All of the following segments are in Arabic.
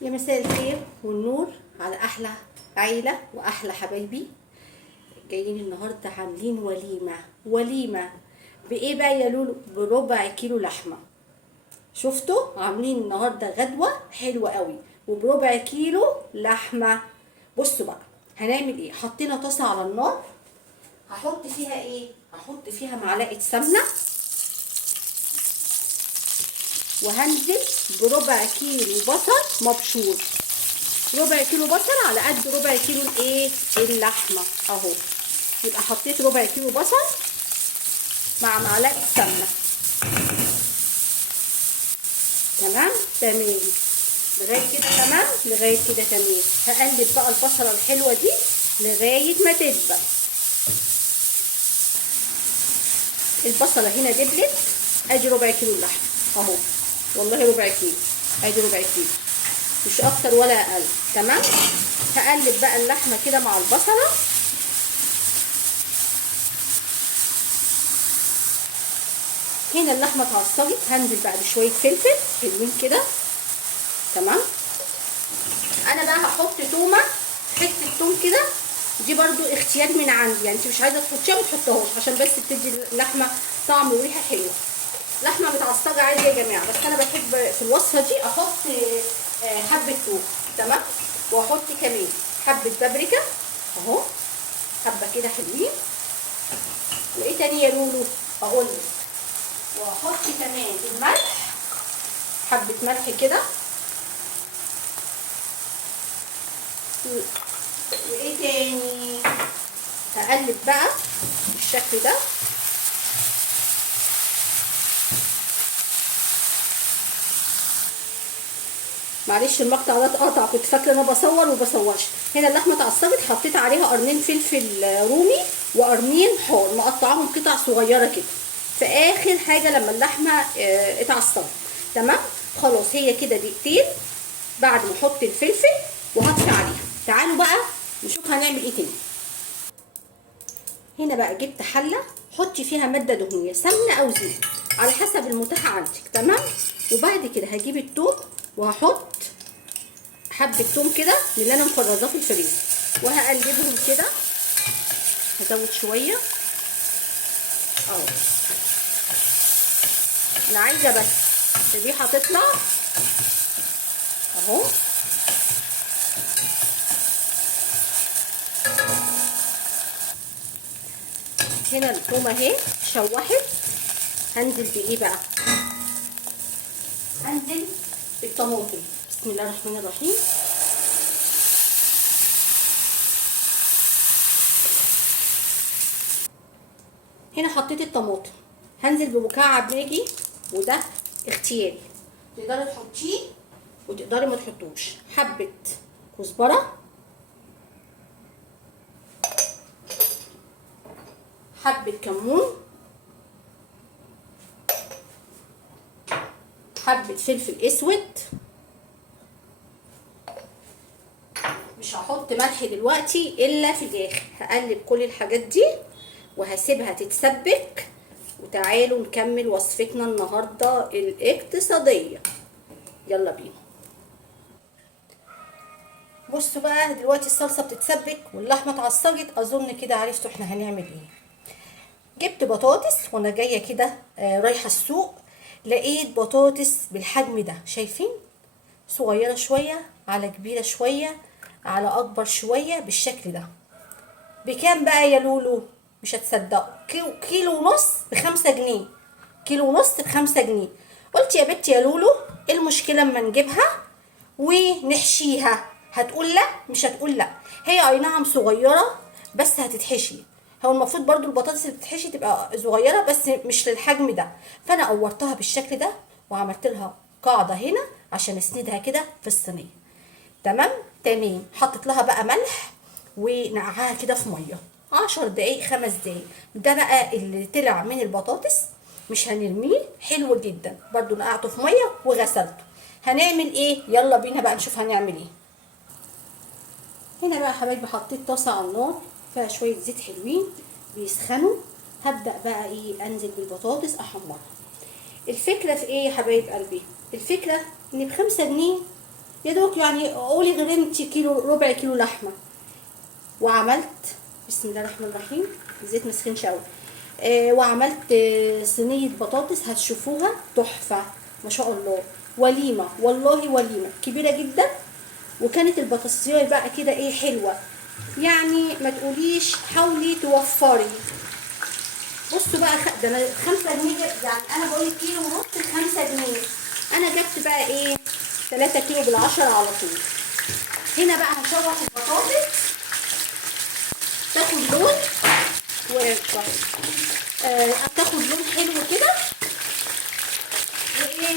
يا مساء الخير والنور على احلى عيله واحلى حبايبي. جايين النهارده عاملين وليمه بايه بقى يا لولو؟ بربع كيلو لحمه. شفتوا عاملين النهارده غدوه حلوه قوي وبربع كيلو لحمه. بصوا بقى هنعمل ايه. حطينا طاسه على النار، هحط فيها ايه؟ هحط فيها معلقه سمنه، وهنزل بربع كيلو بصل مبشور. ربع كيلو بصل على قد ربع كيلو الايه؟ اللحمه اهو. يبقى حطيت ربع كيلو بصل مع معلقه سمنه. تمام لغايه كده تمام. لغايه كده تمام. هقلب بقى البصله الحلوه دي لغايه ما تدبل. البصله هنا دبلت. ادي ربع كيلو اللحمه اهو، والله ربع كيلو. ادي ربع كيلو، مش اكتر ولا اقل. تمام. هقلب بقى اللحمه كده مع البصله. هنا اللحمه اتعصجت، هنزل بقى بشويه فلفل حلوين كده. تمام. انا بقى هحط تومه، حته توم كده، دي برضو اختيار من عندي، يعني انت مش عايزه تحطيها ما تحطهاش، عشان بس بتدي اللحمه طعم وريحه حلوه. لحمه متعصجه عادي يا جماعه، بس انا بحب في الوصفه دي احط حبه توم. تمام. واحط كمان حبه بابريكا اهو، حبه كده حلوين. وايه تاني يا لولو؟ اقول لك. واحط كمان الملح، حبه ملح كده. وايه تاني؟ هقلب بقى بالشكل ده. معلش المقطع ده اتقطع، كنت فاكره انا بصور وبصورش. هنا اللحمه اتعصجت، حطيت عليها قرنين فلفل رومي وقرنين حار مقطعاهم قطع صغيره كده في اخر حاجه لما اللحمه اتعصجت. تمام. خلاص هي كده دقيقتين بعد ما احط الفلفل وهطفي عليها. تعالوا بقى نشوف هنعمل ايه تاني. هنا بقى جبت حله، حطي فيها ماده دهنيه، سمنه او زيت على حسب المتاح عندك. تمام. وبعد كده هجيب التوم وهحط حبه توم كده اللي انا مفرزاه في الفريزر، وهقلبهم كده. هزود شويه اهو، انا عايزه بس الريحه تطلع اهو. هنا التومه اهي شوحت. هنزل بايه بقى؟ هنزل بالطماطم. بسم الله الرحمن الرحيم. هنا حطيت الطماطم، هنزل بمكعب ماجي، وده اختياري، تقدري تحطيه وتقدري ما تحطوش. حبه كزبره، حبه كمون، حبه فلفل اسود. مش هحط ملح دلوقتي الا في الاخر. هقلب كل الحاجات دي وهسيبها تتسبك، وتعالوا نكمل وصفتنا النهارده الاقتصاديه. يلا بينا. بصوا بقى دلوقتي الصلصه بتتسبك واللحمه اتعصجت، اظن كده عرفتوا احنا هنعمل ايه. جبت بطاطس وانا جايه كده رايحه السوق، لقيت بطاطس بالحجم ده، شايفين؟ صغيره شويه على كبيره شويه على اكبر شويه بالشكل ده. بكام بقى يا لولو؟ مش هتصدقوا، كيلو ونص ب5 جنيه. كيلو ونص ب5 جنيه. قلت يا بنتي يا لولو ايه المشكله اما نجيبها ونحشيها؟ هتقول لا؟ مش هتقول لا. هي اي نعم صغيره بس هتتحشي. هو المفروض برضو البطاطس اللي بتتحشي تبقى صغيره بس مش للحجم ده. فانا قورتها بالشكل ده وعملت لها قاعده هنا عشان اسندها كده في الصينيه. تمام. حطيت لها بقى ملح ونقعها كده في ميه 10 دقايق 5 دقايق. ده بقى اللي طلع من البطاطس، مش هنرميه، حلو جدا. برضو نقعته في ميه وغسلته. هنعمل ايه؟ يلا بينا بقى نشوف هنعمل ايه. هنا بقى يا حبايبي حطيت طاسه على النار فيها شويه زيت حلوين بيسخنوا. هبدا بقى ايه؟ انزل بالبطاطس احمرها. الفكره في ايه يا حبايب قلبي؟ الفكره ان ب5 جنيه يا دوك يعني قولي غرمتي كيلو، ربع كيلو لحمه. وعملت بسم الله الرحمن الرحيم، الزيت مسخنش قوي. وعملت صينيه بطاطس هتشوفوها تحفه ما شاء الله. وليمه والله، وليمه كبيره جدا. وكانت البطاطسيه بقى كده ايه حلوه، يعني ما تقوليش حاولي توفري. بصوا بقى ده انا 5 جنيه يعني انا بقول كيلو ونص ب5 جنيه. انا جبت بقى ايه 3 كيلو بالعشرة على طول. هنا بقى هشوح البطاطس تاخد لون تاخد لون حلو كده. وايه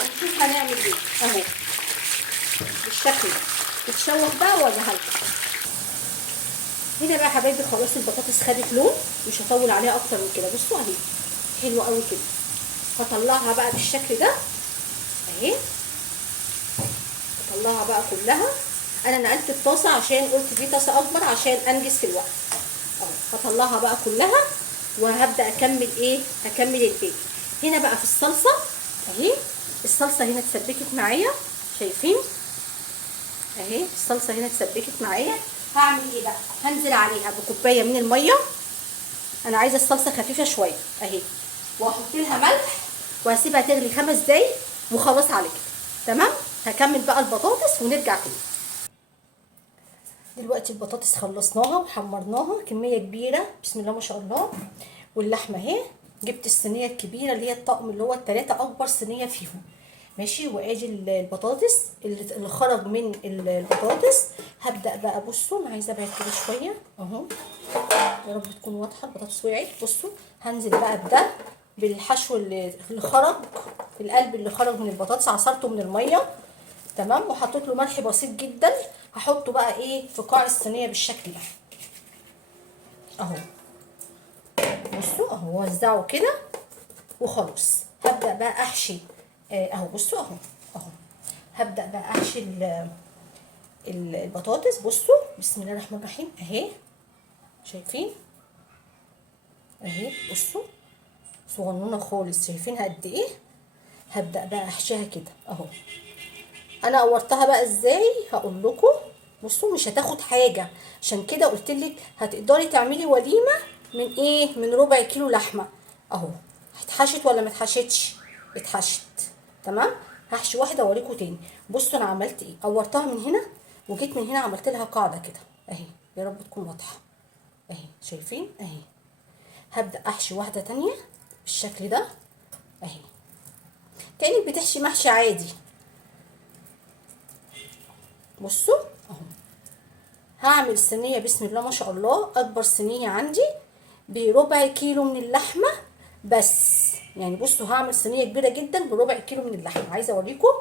هنشوف هنعمل ايه اهو بالشكل ده. تتشوح بقى واوريها لكم. هنا بقى يا حبايبي خلاص البطاطس خدت لون، مش هطول عليها اكتر من كده. بصوا اهي حلوه قوي كده. هطلعها بقى بالشكل ده اهي. هطلعها بقى كلها. انا نقلت الطاسه عشان قلت دي طاسه اكبر عشان انجز في الوقت اهو. هطلعها بقى كلها وهبدا اكمل ايه، هكمل الباقي. هنا بقى في الصلصه اهي. الصلصه هنا اتسبكت معايا شايفين اهي. الصلصه هنا اتسبكت معايا. هعمل ايه بقى، هنزل عليها بكوبايه من الميه. انا عايزه الصلصه خفيفه شويه اهي. واحط لها ملح وهسيبها تغلي 5 دقايق وخلاص على كده تمام. هكمل بقى البطاطس ونرجع تاني. دلوقتي البطاطس خلصناها وحمرناها كميه كبيره بسم الله ما شاء الله. واللحمه اهي. جبت الصينيه الكبيره اللي هي الطقم اللي هو ال3 اكبر صينيه فيهم ماشي. وادي البطاطس اللي خرج من البطاطس. هبدا بقى بصوا انا عايزه ابعد كده شويه اهو، يا رب تكون واضحه. البطاطس وقعت. بصوا هنزل بقى بده بالحشو اللي خرج في القلب اللي خرج من البطاطس. عصرته من الميه تمام وحطيت له ملح بسيط جدا. هحطه بقى ايه في قاع الصينيه بالشكل ده اهو. بصوا اهو وزعه كده وخلاص. هبدا بقى احشي اهو. بصوا اهو اهو. هبدا بقى احشي البطاطس. بصوا بسم الله الرحمن الرحيم اهي شايفين اهي. بصوا صغنونه خالص شايفينها قد ايه. هبدا بقى احشيها كده اهو. انا قورتها بقى ازاي هقول لكم. بصوا مش هتاخد حاجه عشان كده قلت لك هتقدري تعملي وليمه من ايه، من ربع كيلو لحمه اهو. اتحشت ولا ما اتحشتش؟ اتحشت تمام. هحشي واحده اوريكم تاني. بصوا انا عملت ايه، قورتها من هنا وجيت من هنا عملت لها قاعده كده اهي. يا رب تكون واضحه اهي شايفين اهي. هبدا احشي واحده تانية بالشكل ده اهي كأنك بتحشي محشي عادي. بصوا اهو. هعمل صينيه بسم الله ما شاء الله اكبر صينيه عندي بربع كيلو من اللحمه بس. يعني بصوا هعمل صينيه كبيره جدا بربع كيلو من اللحمه. عايزه اوريكم.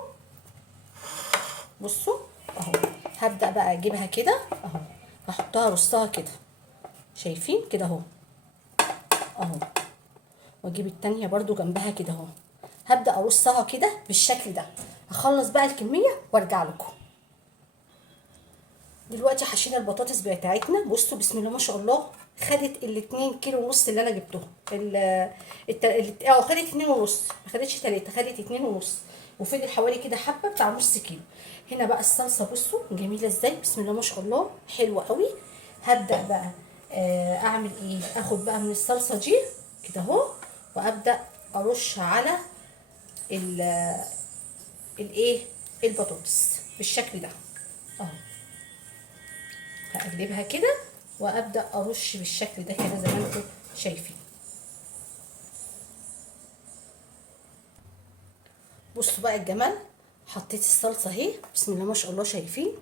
بصوا اهو. هبدا بقى اجيبها كده اهو. هحطها رصها كده شايفين كده اهو اهو. واجيب التانية برضو جنبها كده اهو. هبدا ارصها كده بالشكل ده. هخلص بقى الكميه وارجع لكم. دلوقتي حشينا البطاطس بتاعتنا. بصوا بسم الله ما شاء الله. خدت ال2 كيلو ونص اللي انا جبتهم. خدت 2 ونص ما خدتش 3، خدت 2 ونص. وفضل حوالي كده حبه بتاع نص كيلو. هنا بقى الصلصه بصوا جميله ازاي بسم الله ما شاء الله حلوه قوي. هبدا بقى اعمل ايه، اخد بقى من الصلصه دي كده اهو وابدا ارش على الايه البطاطس بالشكل ده اهو. هقلبها كده وابدا ارش بالشكل ده كده زي ما انتم شايفين. بصوا بقى الجمال. حطيت الصلصه اهي بسم الله ما شاء الله شايفين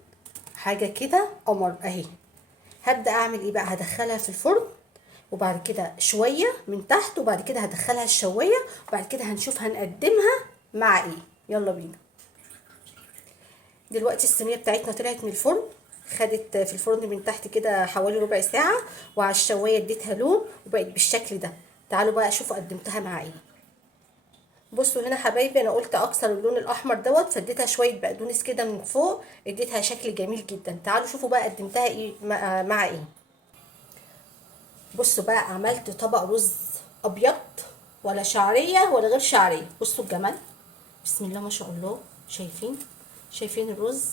حاجه كده قمر اهي. هبدا اعمل ايه بقى، هدخلها في الفرن وبعد كده شويه من تحت وبعد كده هدخلها الشوايه وبعد كده هنشوف هنقدمها مع ايه. يلا بينا. دلوقتي الصينيه بتاعتنا طلعت من الفرن. خدت في الفرن من تحت كده حوالي ربع ساعه وعلى الشوايه اديتها لون وبقت بالشكل ده. تعالوا بقى شوفوا قدمتها مع ايه. بصوا هنا حبايبي انا قلت اكسر اللون الاحمر دوت فاديتها شويه بقدونس كده من فوق اديتها شكل جميل جدا. تعالوا شوفوا بقى قدمتها ايه مع ايه. بصوا بقى عملت طبق رز ابيض ولا شعريه ولا غير شعريه. بصوا الجمال بسم الله ما شاء الله شايفين شايفين الرز،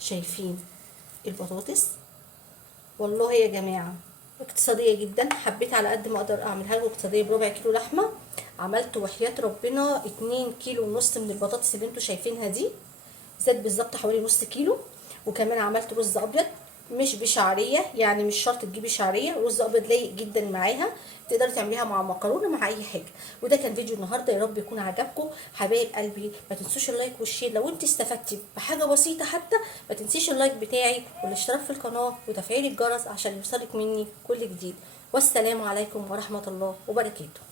شايفين البطاطس. والله يا جماعه اقتصاديه جدا، حبيت على قد ما اقدر اعملها لكم اقتصاديه. بربع كيلو لحمه عملت وحياه ربنا 2 كيلو ونص من البطاطس اللي انتوا شايفينها دي، زاد بالظبط حوالي نص كيلو. وكمان عملت رز ابيض مش بشعريه، يعني مش شرط تجيبي شعريه، رز ابيض لايق جدا معاها، تقدري تعمليها مع مكرونه مع اي حاجه. وده كان فيديو النهارده، يا رب يكون عجبكم حبايب قلبي. ما تنسوش اللايك والشير لو انت استفدتي بحاجه بسيطه حتى. ما تنسيش اللايك بتاعي والاشتراك في القناه وتفعيل الجرس عشان يوصلك مني كل جديد. والسلام عليكم ورحمه الله وبركاته.